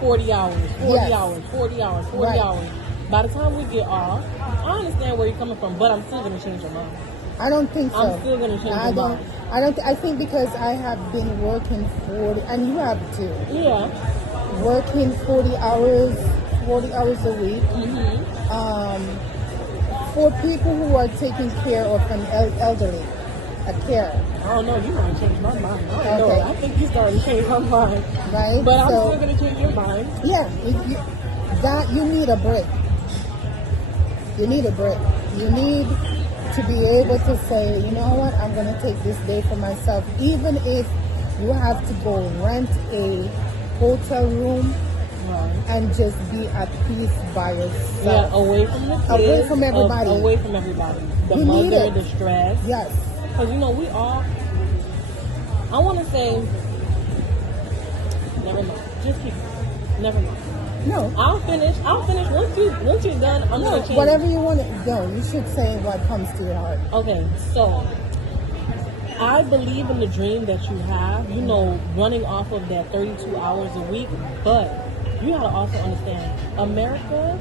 40 hours, 40 Yes. hours, 40 hours, 40 Right. hours. By the time we get off, I understand where you're coming from, but I'm still going to change your mind. I don't think so. I'm still going to change I your don't. mind. I don't. I think because I have been working 40, and you have too. Yeah. Working 40 hours a week. Mm-hmm. For people who are taking care of an elderly, a care, I don't know. You might change my mind. I don't Okay. know. I think you starting to change my mind. right? But I'm So still going to change your mind. yeah, that you need a break. You need a break. You need to be able to say, you know what, I'm going to take this day for myself, even if you have to go rent a hotel room Right. and just be at peace by yourself. Yeah, away from the kids. Away from everybody. Away from everybody. The You need mother, it. the stress. Yes. Because, we all, I want to say, never mind. Just keep, never mind. No. I'll finish. Once you're done, I'm No, going to change. whatever you want to go, you should say what comes to your heart. Okay, so I believe in the dream that you have, running off of that 32 hours a week, but you gotta also understand, America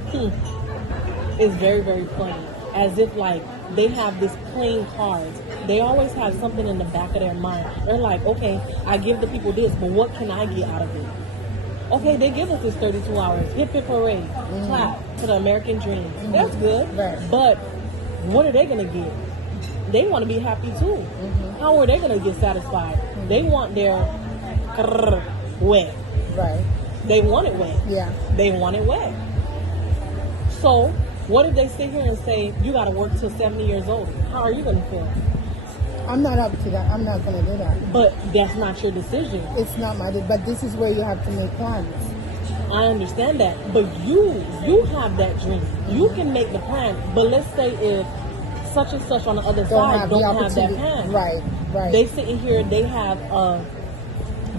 is very, very plain. As if like they have this plain cards. They always have something in the back of their mind. They're like, okay, I give the people this, but what can I get out of it? Okay, they give us this 32 hours. Hip hip hooray. Clap for the American dream. That's good. Right. But what are they going to get? They want to be happy too. How are they going to get satisfied? They want their wet. Right. They want it wet. Yeah. They want it wet. So, what if they sit here and say, you got to work till 70 years old? How are you going to feel? I'm not up to that. I'm not going to do that. But that's not your decision. It's not my, but this is where you have to make plans. I understand that, but you have that dream. You can make the plan, but let's say if such and such on the other side don't have that plan. Right, right. They sitting here, they have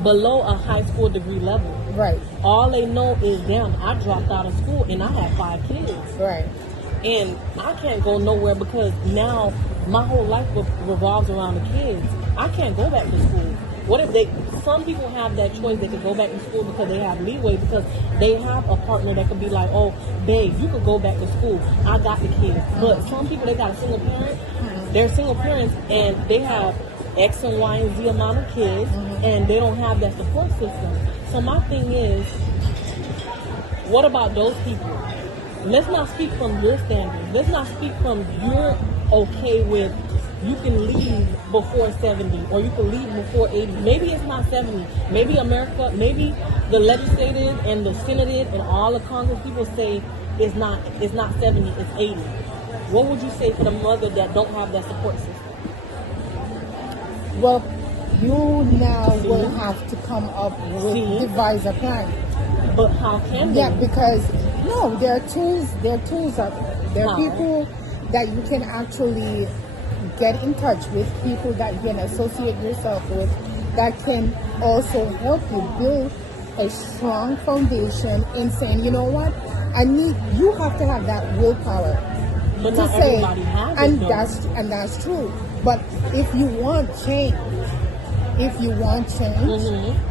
below a high school degree level. Right, All they know is, damn, I dropped out of school and I had 5 kids. right. And I can't go nowhere because now my whole life revolves around the kids. I can't go back to school. What if some people have that choice, they could go back to school because they have leeway, because they have a partner that could be like, oh, babe, you could go back to school. I got the kids. But some people, they got a single parent. They're single parents and they have X and Y and Z amount of kids and they don't have that support system. So my thing is, what about those people? Let's not speak from your standards. Let's not speak from you're okay with you can leave before 70 or you can leave before 80. Maybe it's not 70. Maybe America, maybe the legislative and the Senate and all the Congress people say it's not 70, it's 80. What would you say for the mother that don't have that support system? Well, you now will have to come up with devise a plan. But how can they? Yeah, because no, there are tools. There are tools out there. There are people that you can actually get in touch with. People that you can associate yourself with that can also help you build a strong foundation in saying, you know what, you have to have that willpower But to not say, everybody has it, and though. that's true. But if you want change,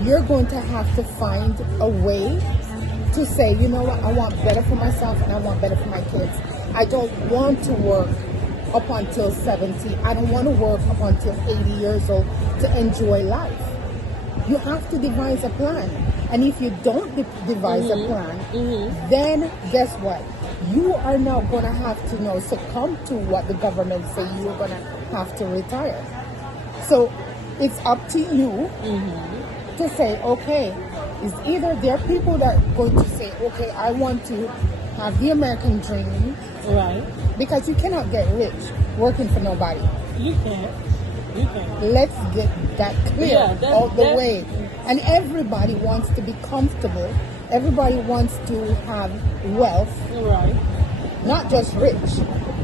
you're going to have to find a way to say, you know what, I want better for myself and I want better for my kids. I don't want to work up until 70. I don't want to work up until 80 years old to enjoy life. You have to devise a plan. And if you don't devise a plan, then guess what? You are now going to have to succumb to what the government say you're going to have to retire. So it's up to you to say, okay, is either there are people that are going to say, okay, I want to have the American dream. Right. Because you cannot get rich working for nobody. You can't. Let's get that clear all the way. And everybody wants to be comfortable. Everybody wants to have wealth. Right. Not just rich.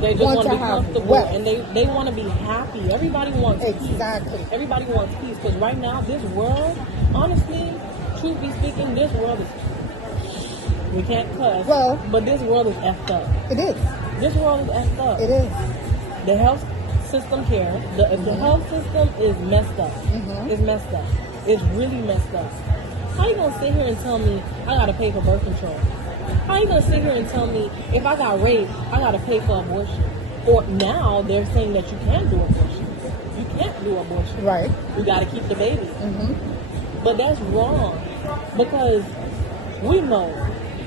They just want to be have comfortable wealth. and they want to be happy. Everybody wants Exactly. peace. Everybody wants peace because right now this world, honestly, truth be speaking, this world is, we can't cuss, but this world is effed up. It is. This world is effed up. It is. The health system here, if the health system is messed up, it's messed up. It's really messed up. How you gonna sit here and tell me I gotta pay for birth control? How you gonna sit here and tell me if I got raped, I gotta pay for abortion? Or now they're saying that you can do abortion. You can't do abortion. Right. You gotta keep the baby. Mm-hmm. But that's wrong because we know,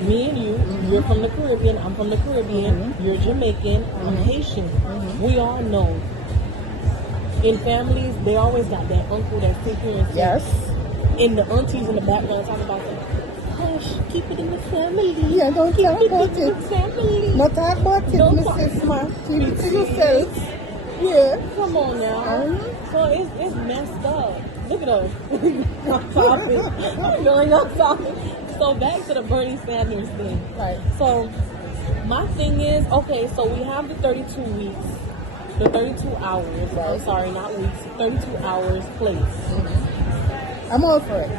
me and you, you're from the Caribbean, I'm from the Caribbean, you're Jamaican, I'm Haitian. We all know. In families, they always got that uncle that sit here and say, Yes. and the aunties in the background talking about that. Hush, keep it in the family. Yeah, don't keep talk it about in it. the family. Not talk about it, Don't Mrs. Ma. Keep it to See? yourself. Yeah. Come on now. Mhm. So it's messed up. Look at us. I'm talking. I'm going up talking. So back to the Bernie Sanders thing. Right. So my thing is, okay, so we have the 32 weeks, the 32 hours. Right. I'm sorry, not weeks. 32 hours place. I'm all for it. I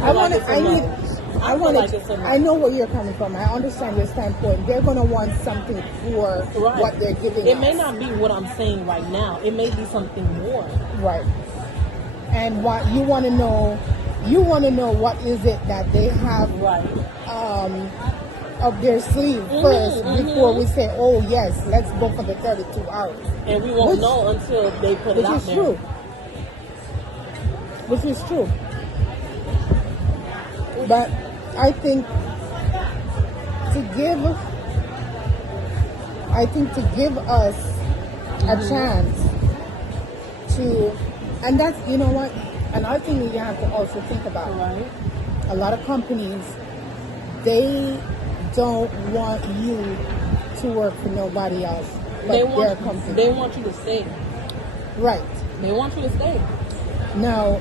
feel like it's a no. I feel like it's a no. I know where you're coming from. I understand your standpoint. They're going to want something for Right. what they're giving It us. may not be what I'm saying right now. It may be something more. Right. And what you want to know what is it that they have Right. up their sleeve first before we say, oh yes, let's go for the 32 hours. And we won't know until they put it Which out is there. true. Which is true. But I think to give us a chance to, and that's, you know what, another thing you have to also think about. Right. A lot of companies, they don't want you to work for nobody else but their company. They want you to stay. Right. They want you to stay. Now,